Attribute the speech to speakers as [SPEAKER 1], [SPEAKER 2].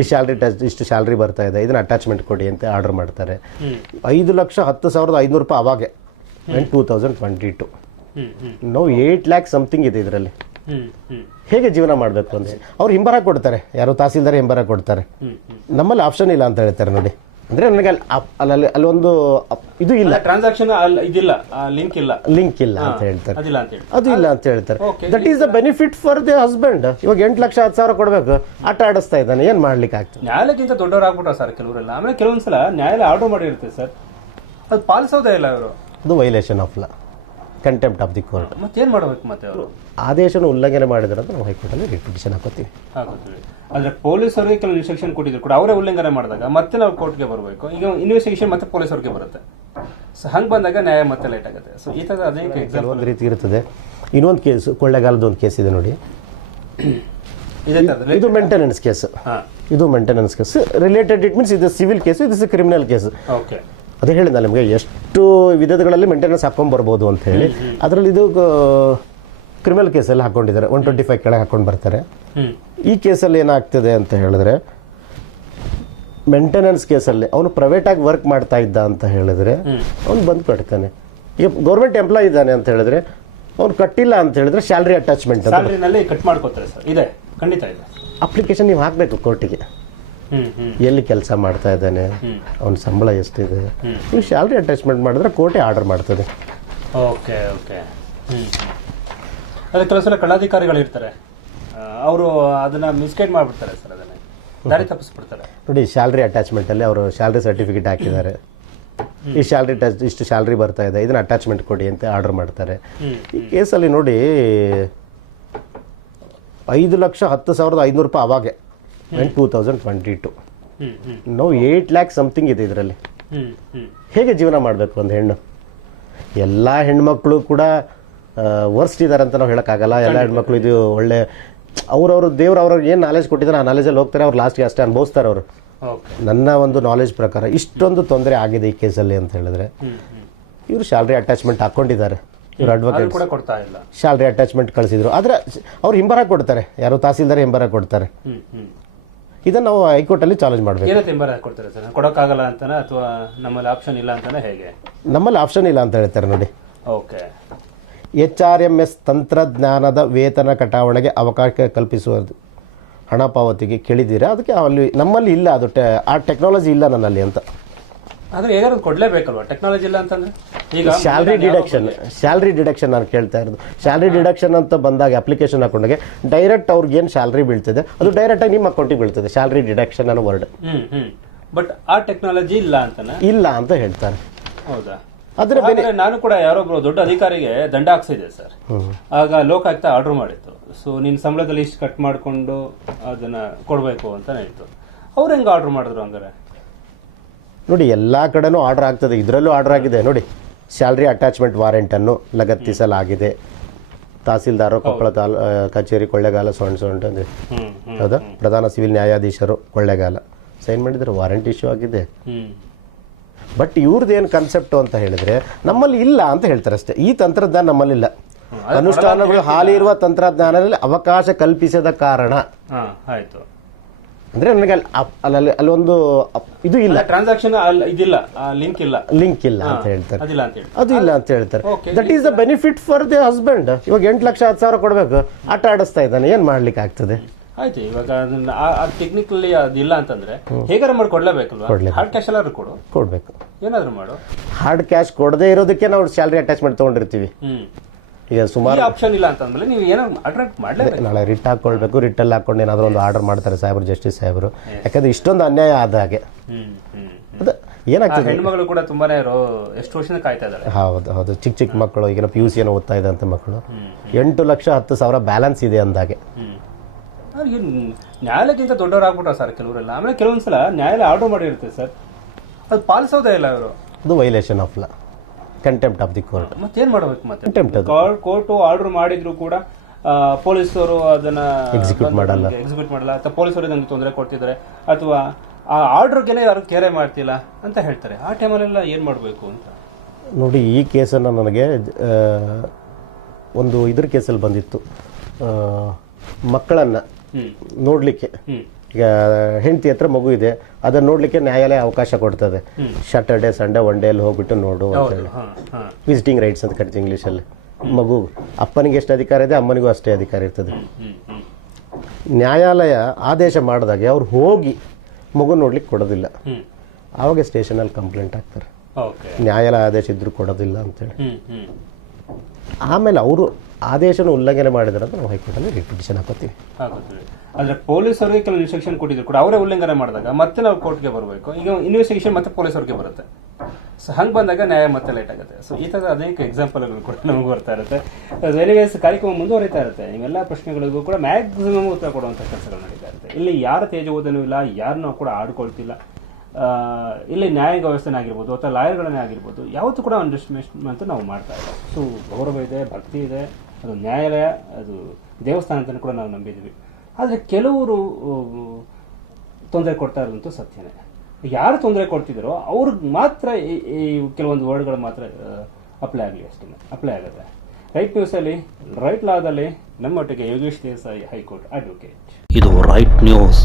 [SPEAKER 1] ಈ salary touch ಇಷ್ಟು salary ಬರ್ತಾ ಇದೆ ಇದನ್ನ ಅಟ್ಯಾಚ್ಮೆಂಟ್ ಕೊಡಿ ಅಂತ ಆರ್ಡರ್ ಮಾಡ್ತಾರೆ. ಐದು ಲಕ್ಷ ಹತ್ತು ಸಾವಿರದ ಐನೂರು ರೂಪಾಯಿ ಅವಾಗೆ and two thousand twenty two ನಾವು ಏಯ್ಟ್ ಲ್ಯಾಕ್ ಸಮಥಿಂಗ್ ಇದೆ ಇದರಲ್ಲಿ. ಹೇಗೆ ಜೀವನ ಮಾಡಬೇಕು ಅಂದರೆ ಅವ್ರು ಹಿಂಬರ ಕೊಡ್ತಾರೆ ಯಾರು ತಹಸೀಲ್ದಾರ್ ಹಿಂಬರ ಕೊಡ್ತಾರೆ. ನಮ್ಮಲ್ಲಿ ಆಪ್ಷನ್ ಇಲ್ಲ ಅಂತ ಹೇಳ್ತಾರೆ ನೋಡಿ. ಅಂದರೆ ನನಗೆ ಅಲ್ಲಿ ಅಲ್ಲಿ ಅಲ್ಲಿ ಒಂದು ಅಪ್- ಇದು ಇಲ್ಲ.
[SPEAKER 2] ಟ್ರಾನ್ಸಾಕ್ಷನ್ ಇದಿಲ್ಲ. ಲಿಂಕ್ ಇಲ್ಲ.
[SPEAKER 1] ಲಿಂಕ್ ಇಲ್ಲ ಅಂತ ಹೇಳ್ತಾರೆ. ಅದು ಇಲ್ಲ ಅಂತ ಹೇಳ್ತಾರೆ. That is the benefit for the husband ಇವಾಗ ಎಂಟು ಲಕ್ಷ ಹತ್ತು ಸಾವಿರ ಕೊಡಬೇಕು. ಆಟ ಆಡಿಸ್ತಾ ಇದ್ದಾನೆ. ಏನು ಮಾಡ್ಲಿಕ್ಕೆ ಆಗ್ತದೆ?
[SPEAKER 2] ನ್ಯಾಯಾಲಯಕ್ಕಿಂತ ದೊಡ್ಡವರಾಗ್ಬಿಟ್ರ ಸರ್ ಕೆಲವರೆಲ್ಲ ಆಮೇಲೆ ಕೆಲವೊಂದ್ಸಲ ನ್ಯಾಯಾಲಯ ಆರ್ಡರ್ ಮಾಡಿರುತ್ತೆ ಸರ್. ಅದು ಪಾಲಿಸೋದೇ ಇಲ್ಲ ಅವರು
[SPEAKER 1] ಅದು violation of law contempt of the court
[SPEAKER 2] ಏನು ಮಾಡಬೇಕು ಮತ್ತೆ ಅವರು?
[SPEAKER 1] ಆದೇಶನ ಉಲ್ಲಂಘನೆ ಮಾಡಿದ್ರೆ ಅಂತ ನಾವು ಹೈಕೋರ್ಟಲ್ಲಿ ರಿಟ್ ಪಿಟಿಷನ್ ಹಾಕೋತೀವಿ.
[SPEAKER 2] ಆದ್ರೆ ಪೊಲೀಸರಿಗೆ ಕೆಲವು ಇನ್ಸ್ಟ್ರಕ್ಷನ್ ಕೊಟ್ಟಿದ್ರು ಕೂಡ ಅವರೇ ಉಲ್ಲಂಘನೆ ಮಾಡಿದಾಗ ಮತ್ತೆ ನಾವು ಕೋರ್ಟ್ಗೆ ಬರಬೇಕು. ಈಗ ಇನ್ವೆಸ್ಟಿಗೇಷನ್ ಮತ್ತೆ ಪೊಲೀಸರಿಗೆ ಬರುತ್ತೆ. ಸೊ ಹಂಗೆ ಬಂದಾಗ ನ್ಯಾಯ ಮತ್ತೆ ಲೇಟ್ ಆಗುತ್ತೆ. ಸೊ ಈ ಥರದ ಅದೇ
[SPEAKER 1] ಕೆಲವೊಂದು ರೀತಿ ಇರ್ತದೆ. ಇನ್ನೊಂದು ಕೇಸ್ ಕೊಳ್ಳೆಗಾಲದ ಒಂದು ಕೇಸ್ ಇದೆ ನೋಡಿ.
[SPEAKER 2] ಇದೇ
[SPEAKER 1] ಮೇಂಟೆನೆನ್ಸ್ ಕೇಸ್. ಇದು maintenance case. Related it means ಇದು ಸಿವಿಲ್ ಕೇಸು ಇದು ಕ್ರಿಮಿನಲ್ ಕೇಸ್
[SPEAKER 2] ಓಕೆ
[SPEAKER 1] ಅದೇ ಹೇಳಿದ ನಿಮಗೆ ಎಷ್ಟು ವಿಧಗಳಲ್ಲಿ ಮೇಂಟೆನೆನ್ಸ್ ಹಾಕ್ಕೊಂಡ್ಬರ್ಬೋದು ಅಂತ ಹೇಳಿ. ಅದರಲ್ಲಿ ಇದು ಕ್ರಿಮಿನಲ್ ಕೇಸಲ್ಲಿ ಹಾಕೊಂಡಿದ್ದಾರೆ ಒನ್ ಟ್ವೆಂಟಿ ಫೈವ್ ಕೆಳಗೆ ಹಾಕೊಂಡು ಬರ್ತಾರೆ ಈ ಕೇಸಲ್ಲಿ ಏನಾಗ್ತದೆ ಅಂತ ಹೇಳಿದ್ರೆ ಮೇಂಟೆನೆನ್ಸ್ ಕೇಸಲ್ಲಿ ಅವನು ಪ್ರೈವೇಟಾಗಿ ವರ್ಕ್ ಮಾಡ್ತಾ ಇದ್ದ ಅಂತ ಹೇಳಿದ್ರೆ ಅವ್ನು ಬಂದು ಕಟ್ತಾನೆ. ಈಗ ಗೌರ್ಮೆಂಟ್ ಎಂಪ್ಲಾಯ್ ಇದ್ದಾನೆ ಅಂತ ಹೇಳಿದ್ರೆ ಅವ್ನು ಕಟ್ಟಿಲ್ಲ ಅಂತ ಹೇಳಿದ್ರೆ ಸ್ಯಾಲ್ರಿ ಅಟ್ಯಾಚ್ಮೆಂಟ್ ಅಂತ
[SPEAKER 2] ಕಟ್ ಮಾಡ್ಕೋತಾರೆ ಸರ್. ಇದೆ. ಖಂಡಿತ ಇದೆ.
[SPEAKER 1] ಅಪ್ಲಿಕೇಶನ್ ನೀವು ಹಾಕಬೇಕು ಕೋರ್ಟಿಗೆ ಎಲ್ಲಿ ಕೆಲಸ ಮಾಡ್ತಾ ಇದ್ದಾನೆ? ಅವನ ಸಂಬಳ ಎಷ್ಟಿದೆ? ನೀವು ಸ್ಯಾಲ್ರಿ ಅಟ್ಯಾಚ್ಮೆಂಟ್ ಮಾಡಿದ್ರೆ ಕೋಟೆ ಆರ್ಡರ್ ಮಾಡ್ತದೆ.
[SPEAKER 2] Okay okay. ಅದೇ ಕೆಲವು ಸಲ ಕಳ್ಳಾಧಿಕಾರಿಗಳು ಇರ್ತಾರೆ ಅವರು ಅದನ್ನ ಮಿಸ್ಗೈಡ್ ಮಾಡ್ಬಿಡ್ತಾರೆ ಸರ್ ಅದನ್ನ. ದಾರಿ ತಪ್ಪಿಸ್ಬಿಡ್ತಾರೆ.
[SPEAKER 1] ನೋಡಿ ಸ್ಯಾಲ್ರಿ ಅಟ್ಯಾಚ್ಮೆಂಟಲ್ಲಿ ಅವರು ಸ್ಯಾಲ್ರಿ ಸರ್ಟಿಫಿಕೇಟ್ ಹಾಕಿದ್ದಾರೆ. ಈ ಸ್ಯಾಲ್ರಿ ಟಚ್ ಇಷ್ಟು ಸ್ಯಾಲ್ರಿ ಬರ್ತಾ ಇದೆ ಇದನ್ನ ಅಟ್ಯಾಚ್ಮೆಂಟ್ ಕೊಡಿ ಅಂತ ಆರ್ಡರ್ ಮಾಡ್ತಾರೆ. ಈ ಕೇಸಲ್ಲಿ ನೋಡಿ ಐದು ಲಕ್ಷ ಹತ್ತು ಸಾವಿರದ ಐನೂರು ರೂಪಾಯಿ ಅವಾಗೆ. And two thousand twenty two ನಾವು ಏಯ್ಟ್ ಲ್ಯಾಕ್ ಸಮಥಿಂಗ್ ಇದೆ ಇದರಲ್ಲಿ. ಹೇಗೆ ಜೀವನ ಮಾಡಬೇಕು ಒಂದು ಹೆಣ್ಣು? ಎಲ್ಲ ಹೆಣ್ಮಕ್ಳು ಕೂಡ ವರ್ಸ್ಟ್ ಇದ್ದಾರೆ ಅಂತ ನಾವು ಹೇಳೋಕ್ಕಾಗಲ್ಲ. ಎಲ್ಲ ಹೆಣ್ಮಕ್ಳು ಇದು ಒಳ್ಳೆ ಅವ್ರವ್ರ ದೇವ್ರು ಅವ್ರವ್ರಿಗೆ ಏನು ನಾಲೆಜ್ ಕೊಟ್ಟಿದ್ದಾರೆ ಆ ನಾಲೆಜಲ್ಲಿ ಹೋಗ್ತಾರೆ ಅವ್ರು ಲಾಸ್ಟ್ಗೆ ಅಷ್ಟೇ ಅನುಭವಿಸ್ತಾರೆ ಅವರು. ನನ್ನ ಒಂದು ನಾಲೆಜ್ ಪ್ರಕಾರ ಇಷ್ಟೊಂದು ತೊಂದರೆ ಆಗಿದೆ ಈ ಕೇಸಲ್ಲಿ ಅಂತ ಹೇಳಿದ್ರೆ ಇವರು ಸ್ಯಾಲ್ರಿ ಅಟ್ಯಾಚ್ಮೆಂಟ್ ಹಾಕೊಂಡಿದ್ದಾರೆ ಇವ್ರು ಅಡ್ವೊಕೇಟ್ ಸ್ಯಾಲ್ರಿ ಅಟ್ಯಾಚ್ಮೆಂಟ್ ಕಳಿಸಿದ್ರು. ಆದರೆ ಅವ್ರು ಹಿಂಬರ ಕೊಡ್ತಾರೆ. ಯಾರು ತಹಸೀಲ್ದಾರ್ ಹಿಂಬರ ಕೊಡ್ತಾರೆ. ಇದನ್ನು ನಾವು ಹೈಕೋರ್ಟಲ್ಲಿ ಚಾಲೆಂಜ್ ಮಾಡಬೇಕು.
[SPEAKER 2] ಕೊಡ್ತಾರೆ ಸರ್? ಕೊಡೋಕ್ಕಾಗಲ್ಲ ಅಂತಾನೆ ಅಥವಾ ನಮ್ಮಲ್ಲಿ ಆಪ್ಷನ್ ಇಲ್ಲ ಅಂತಾನೆ ಹೇಗೆ?
[SPEAKER 1] ನಮ್ಮಲ್ಲಿ ಆಪ್ಷನ್ ಇಲ್ಲ ಅಂತ ಹೇಳ್ತಾರೆ ನೋಡಿ.
[SPEAKER 2] Okay.
[SPEAKER 1] H R M S ತಂತ್ರಜ್ಞಾನದ ವೇತನ ಕಟಾವಣೆಗೆ ಅವಕಾಶ ಕಲ್ಪಿಸುವುದು. ಹಣ ಪಾವತಿಗೆ ಕೇಳಿದ್ದೀರಾ? ಅದಕ್ಕೆ ಅಲ್ಲಿ ನಮ್ಮಲ್ಲಿ ಇಲ್ಲ ಅದು ಟೆ ಆ ಟೆಕ್ನಾಲಜಿ ಇಲ್ಲ ನನ್ನಲ್ಲಿ ಅಂತ.
[SPEAKER 2] ಆದ್ರೆ ಹೇಗಾದ್ರು ಕೊಡ್ಲೇಬೇಕಲ್ವಾ? ಟೆಕ್ನಾಲಜಿ ಇಲ್ಲ ಅಂತಂದ್ರೆ? ಈಗ
[SPEAKER 1] ಸ್ಯಾಲ್ರಿ ಡಿಡಕ್ಷನ್ ಸ್ಯಾಲ್ರಿ ಡಿಡಕ್ಷನ್ ನಾನು ಕೇಳ್ತಾ ಇರೋದು. ಸ್ಯಾಲ್ರಿ ಡಿಡಕ್ಷನ್ ಅಂತ ಬಂದಾಗ ಅಪ್ಲಿಕೇಶನ್ ಹಾಕೊಂಡಾಗ ಡೈರೆಕ್ಟ್ ಅವ್ರಿಗೆ ಏನು ಸ್ಯಾಲ್ರಿ ಬೀಳ್ತದೆ? ಅದು ಡೈರೆಕ್ಟಾಗಿ ನಿಮ್ಮ ಅಕೌಂಟಿಗೆ ಬೀಳ್ತದೆ ಸ್ಯಾಲ್ರಿ ಡಿಡಕ್ಷನ್ ಅನ್ನೋ ವರ್ಡ್
[SPEAKER 2] ಹ್ಮ್ ಹ್ಮ್. ಬಟ್ ಆ ಟೆಕ್ನಾಲಜಿ ಇಲ್ಲ ಅಂತಾನೆ?
[SPEAKER 1] ಇಲ್ಲ ಅಂತ ಹೇಳ್ತಾರೆ.
[SPEAKER 2] ಹೌದಾ?
[SPEAKER 1] ಅದರ
[SPEAKER 2] ನಾನು ಕೂಡ ಯಾರೊಬ್ರು ದೊಡ್ಡ ಅಧಿಕಾರಿಗೆ ದಂಡ ಹಾಕ್ಸಿದೆ ಸರ್. ಆಗ ಲೋಕಾಯುಕ್ತ ಆರ್ಡರ್ ಮಾಡಿತ್ತು. ಸೊ ನಿನ್ ಸಂಬಳದಲ್ಲಿ ಇಷ್ಟು ಕಟ್ ಮಾಡ್ಕೊಂಡು ಅದನ್ನ ಕೊಡ್ಬೇಕು ಅಂತ ಹೇಳ್ತು. ಅವ್ರು ಹೆಂಗೆ ಆರ್ಡರ್ ಮಾಡಿದ್ರು ಹಂಗಾರೆ?
[SPEAKER 1] ನೋಡಿ ಎಲ್ಲ ಕಡೆನೂ ಆರ್ಡರ್ ಆಗ್ತದೆ. ಇದರಲ್ಲೂ ಆರ್ಡರ್ ಆಗಿದೆ. ನೋಡಿ ಸ್ಯಾಲ್ರಿ ಅಟ್ಯಾಚ್ಮೆಂಟ್ ವಾರೆಂಟನ್ನು ಲಗತ್ತಿಸಲಾಗಿದೆ. ತಹಸೀಲ್ದಾರ ಕೊಪ್ಪಳ ತಾಲ್ ಕಚೇರಿ ಕೊಳ್ಳೆಗಾಲ ಸೊಂಡ್ ಸೊಂಡ್ ಅಂದ್ರೆ ಹೌದಾ? ಪ್ರಧಾನ ಸಿವಿಲ್ ನ್ಯಾಯಾಧೀಶರು ಕೊಳ್ಳೆಗಾಲ. ಸೈನ್ ಮಾಡಿದರೆ ವಾರಂಟ್ ಇಶ್ಯೂ ಆಗಿದೆ. ಬಟ್ ಇವ್ರದ್ದು ಏನು ಕನ್ಸೆಪ್ಟು ಅಂತ ಹೇಳಿದ್ರೆ ನಮ್ಮಲ್ಲಿ ಇಲ್ಲ ಅಂತ ಹೇಳ್ತಾರೆ ಅಷ್ಟೇ. ಈ ತಂತ್ರಜ್ಞಾನ ನಮ್ಮಲ್ಲಿಲ್ಲ ಅನುಷ್ಠಾನಗಳು ಹಾಲಿ ಇರುವ ತಂತ್ರಜ್ಞಾನದಲ್ಲಿ ಅವಕಾಶ ಕಲ್ಪಿಸದ ಕಾರಣ.
[SPEAKER 2] ಆಯ್ತು.
[SPEAKER 1] ಅಂದ್ರೆ ನನಗೆ ಅಲ್ಲಿ ಅಪ್- ಅಲ್ಲಿ ಅಲ್ಲಿ ಒಂದು ಅಪ್- ಇದು ಇಲ್ಲ.
[SPEAKER 2] ಟ್ರಾನ್ಸಾಕ್ಷನ್ ಇದಿಲ್ಲ ಲಿಂಕ್ ಇಲ್ಲ.
[SPEAKER 1] ಲಿಂಕ್ ಇಲ್ಲ ಅಂತ ಹೇಳ್ತಾರೆ.
[SPEAKER 2] ಅದಿಲ್ಲ ಅಂತ ಹೇಳಿ
[SPEAKER 1] ಅದು ಇಲ್ಲ ಅಂತ ಹೇಳ್ತಾರೆ.
[SPEAKER 2] Okay.
[SPEAKER 1] That is the benefit for the husband ಇವಾಗ ಎಂಟು ಲಕ್ಷ ಹತ್ತು ಸಾವಿರ ಕೊಡಬೇಕು. ಆಟ ಆಡಿಸ್ತಾ ಇದ್ದಾನೆ. ಏನು ಮಾಡ್ಲಿಕ್ಕೆ ಆಗ್ತದೆ?
[SPEAKER 2] ಆಯ್ತು ಇವಾಗ ಅದನ್ನ ಟೆಕ್ನಿಕಲಿ ಅದಿಲ್ಲ ಅಂತಂದ್ರೆ ಹೇಗಾರ ಮಾಡಿ ಕೊಡ್ಲೇಬೇಕಲ್ವಾ?
[SPEAKER 1] ಕೊಡ್ಲೇಬೇಕು.
[SPEAKER 2] ಹಾರ್ಡ್ ಕ್ಯಾಶ್ ಎಲ್ಲಾರು ಕೊಡು.
[SPEAKER 1] ಕೊಡಬೇಕು.
[SPEAKER 2] ಏನಾದ್ರು ಮಾಡು.
[SPEAKER 1] ಹಾರ್ಡ್ ಕ್ಯಾಶ್ ಕೊಡದೇ ಇರೋದಕ್ಕೆ ನಾವು ಸ್ಯಾಲ್ರಿ ಅಟ್ಯಾಚ್ಮೆಂಟ್ ತಗೊಂಡಿರ್ತೀವಿ.
[SPEAKER 2] ಹ್ಮ್.
[SPEAKER 1] ಈಗ ಸುಮಾರು
[SPEAKER 2] ಆಪ್ಷನ್ ಇಲ್ಲ ಅಂತಂದ್ಮೇಲೆ ನೀವು ಏನೋ ಅಟ್ರಾಕ್ಟ್ ಮಾಡಲೇಬೇಕು.
[SPEAKER 1] ನಾಳೆ ರಿಟ್ ಹಾಕೊಳ್ಬೇಕು ರಿಟ್ಟಲ್ಲಿ ಹಾಕೊಂಡು ಏನಾದರೂ ಒಂದು ಆರ್ಡರ್ ಮಾಡ್ತಾರೆ ಸಾಹೇಬ್ರು ಜಸ್ಟಿಸ್ ಸಾಹೇಬರು. ಯಾಕಂದ್ರೆ ಇಷ್ಟೊಂದು ಅನ್ಯಾಯ ಆದ ಹಾಗೆ. ಅದು ಏನಾಗ್ತದೆ?
[SPEAKER 2] ಹೆಣ್ಮಗಳು ಕೂಡ ತುಂಬಾನೇ ರೋ- ಎಷ್ಟು ವರ್ಷದಿಂದ ಕಾಯ್ತಾ ಇದ್ದಾರೆ
[SPEAKER 1] ಹೌದು ಹೌದು. ಚಿಕ್ಕ ಚಿಕ್ಕ ಮಕ್ಕಳು ಈಗಿನ ಪಿ ಯು ಸಿ ಏನೋ ಓದ್ತಾ ಇದ್ದಂಥ ಮಕ್ಕಳು. ಎಂಟು ಲಕ್ಷ ಹತ್ತು ಸಾವಿರ ಬ್ಯಾಲೆನ್ಸ್ ಇದೆ ಅಂದಾಗೆ
[SPEAKER 2] ನ್ಯಾಯಾಲಯಕ್ಕಿಂತ ದೊಡ್ಡವರಾಗ್ಬಿಟ್ರ ಸರ್ ಕೆಲವರೆಲ್ಲ? ಆಮೇಲೆ ಕೆಲವೊಂದ್ಸಲ ನ್ಯಾಯಾಲಯ ಆರ್ಡರ್ ಮಾಡಿರುತ್ತೆ ಸರ್. ಅದು ಪಾಲಿಸೋದೇ ಇಲ್ಲ ಅವರು
[SPEAKER 1] ಅದು violation of law contempt of the court
[SPEAKER 2] ಮತ್ತೇನ್ ಮಾಡಬೇಕು ಮತ್ತೆ?
[SPEAKER 1] ಅದು.
[SPEAKER 2] ಕೋರ್ಟು ಆರ್ಡರ್ ಮಾಡಿದ್ರು ಕೂಡ ಪೊಲೀಸರು ಅದನ್ನ
[SPEAKER 1] ಎಕ್ಸಿಕ್ಯೂಟ್ ಮಾಡಲ್ಲ.
[SPEAKER 2] ಎಕ್ಸಿಕ್ಯೂಟ್ ಮಾಡಲ್ಲ ಅಥವಾ ಪೊಲೀಸರು ಇದನ್ನು ತೊಂದರೆ ಕೊಡ್ತಿದ್ದಾರೆ ಅಥವಾ ಆ ಆರ್ಡರ್ಗೆನೆ ಯಾರು ಕೇರೆ ಮಾಡ್ತಿಲ್ಲ ಅಂತ ಹೇಳ್ತಾರೆ. ಆ ಟೈಮಲ್ಲೆಲ್ಲ ಏನು ಮಾಡಬೇಕು ಅಂತ?
[SPEAKER 1] ನೋಡಿ ಈ ಕೇಸನ್ನು ನನಗೆ ಆ, ಒಂದು ಇದ್ರ ಕೇಸಲ್ಲಿ ಬಂದಿತ್ತು. ಮಕ್ಕಳನ್ನು
[SPEAKER 2] ಹ್ಮ್.
[SPEAKER 1] ನೋಡಲಿಕ್ಕೆ.
[SPEAKER 2] ಹ್ಮ್.
[SPEAKER 1] ಈಗ ಹೆಂಡತಿ ಹತ್ರ ಮಗು ಇದೆ ಅದನ್ನ ನೋಡ್ಲಿಕ್ಕೆ ನ್ಯಾಯಾಲಯ ಅವಕಾಶ ಕೊಡ್ತದೆ. ಸ್ಯಾಟರ್ಡೆ ಸಂಡೇ ಒನ್ ಅಲ್ಲಿ ಹೋಗ್ಬಿಟ್ಟು ನೋಡು ಅಂತ
[SPEAKER 2] ಹಾ
[SPEAKER 1] ವಿಸಿಟಿಂಗ್ ರೈಟ್ಸ್ ಅಂತ ಕರಿತೀವಿ ಇಂಗ್ಲೀಷಲ್ಲಿ ಮಗು ಅಪ್ಪನಿಗೆ ಎಷ್ಟು ಅಧಿಕಾರ ಇದೆ ಅಮ್ಮನಿಗೂ ಅಷ್ಟೇ ಅಧಿಕಾರ ಇರ್ತದೆ. ನ್ಯಾಯಾಲಯ ಆದೇಶ ಮಾಡಿದಾಗ ಅವ್ರು ಹೋಗಿ ಮಗು ನೋಡ್ಲಿಕ್ಕೆ ಕೊಡೋದಿಲ್ಲ.
[SPEAKER 2] ಅವಾಗ
[SPEAKER 1] ಸ್ಟೇಷನ್ ಸ್ಟೇಷನಲ್ಲಿ ಕಂಪ್ಲೇಂಟ್ ಆಗ್ತಾರೆ ನ್ಯಾಯಾಲಯ ಆದೇಶ ಇದ್ರೂ ಕೊಡೋದಿಲ್ಲ ಅಂತೇಳಿ ಆಮೇಲೆ ಅವರು ಆದೇಶನ ಉಲ್ಲಂಘನೆ ಮಾಡಿದ್ರೆ ಅಂತ ನಾವು ಹೈಕೋರ್ಟಲ್ಲಿ ರಿಪಿಟಿಷನ್ ಹಾಕೋತೀವಿ
[SPEAKER 2] ಅಂದ್ರೆ ಆದ್ರೆ ಪೊಲೀಸರಿಗೆ ಕೆಲವು ಇನ್ಸ್ಟ್ರಕ್ಷನ್ ಕೊಟ್ಟಿದ್ರು ಕೂಡ ಅವರೇ ಉಲ್ಲಂಘನೆ ಮಾಡಿದಾಗ ಮತ್ತೆ ನಾವು ಕೋರ್ಟ್ಗೆ ಬರಬೇಕು. ಈಗ ಇನ್ವೆಸ್ಟಿಗೇಷನ್ ಮತ್ತೆ ಪೊಲೀಸರಿಗೆ ಬರುತ್ತೆ. ಸೊ ಹಂಗೆ ಬಂದಾಗ ನ್ಯಾಯ ಮತ್ತೆ ಲೇಟ್ ಆಗುತ್ತೆ. ಸೊ ಈ ಥರದ ಅನೇಕ ಎಕ್ಸಾಂಪಲ್ಗಳು ಕೂಡ ನಮಗೆ ಬರ್ತಾ ಇರುತ್ತೆ. ಎನಿವೇಸ್ ಕಾರ್ಯಕ್ರಮ ಮುಂದುವರಿತಾ ಇರುತ್ತೆ. ಇವೆಲ್ಲ ಪ್ರಶ್ನೆಗಳಿಗೂ ಕೂಡ ಮ್ಯಾಕ್ಸಿಮಮ್ ಉತ್ತರ ಕೊಡುವಂಥ ಕೆಲಸಗಳು ನಡೀತಾ ಇರುತ್ತೆ. ಇಲ್ಲಿ ಯಾರ ತೇಜೋದನೂ ಇಲ್ಲ ಯಾರನ್ನೂ ಕೂಡ ಆಡ್ಕೊಳ್ತಿಲ್ಲ. ಇಲ್ಲಿ ನ್ಯಾಯ ವ್ಯವಸ್ಥೆನೇ ಆಗಿರ್ಬೋದು ಅಥವಾ ಲಾಯರ್ಗಳನ್ನೇ ಆಗಿರ್ಬೋದು, ಯಾವತ್ತೂ ಕೂಡ ಅಂಡರ್ಸ್ಟಿಮೇಟ್ ನಾವು ಮಾಡ್ತಾ ಇದ್ದೀವಿ ಸೊ ಗೌರವ ಇದೆ, ಭಕ್ತಿ ಇದೆ. ಅದು ನ್ಯಾಯಾಲಯ, ಅದು ದೇವಸ್ಥಾನ ಅಂತಲೂ ಕೂಡ ನಾವು ನಂಬಿದ್ವಿ. ಆದರೆ ಕೆಲವರು ತೊಂದರೆ ಕೊಡ್ತಾ ಇರೋದಂತೂ ಸತ್ಯನೇ. ಯಾರು ತೊಂದರೆ ಕೊಡ್ತಿದ್ದಾರೋ ಅವ್ರಿಗೆ ಮಾತ್ರ ಈ ಕೆಲವೊಂದು ವರ್ಡ್ಗಳು ಮಾತ್ರ ಅಪ್ಲೈ ಆಗಲಿ ಅಷ್ಟೇ ಅಪ್ಲೈ ಆಗುತ್ತೆ. ರೈಟ್ ನ್ಯೂಸಲ್ಲಿ, ರೈಟ್ ಲಾದಲ್ಲಿ ನಮ್ಮೊಟ್ಟಿಗೆ Yogesh Desai high court advocate
[SPEAKER 3] ಇದು ರೈಟ್ ನ್ಯೂಸ್.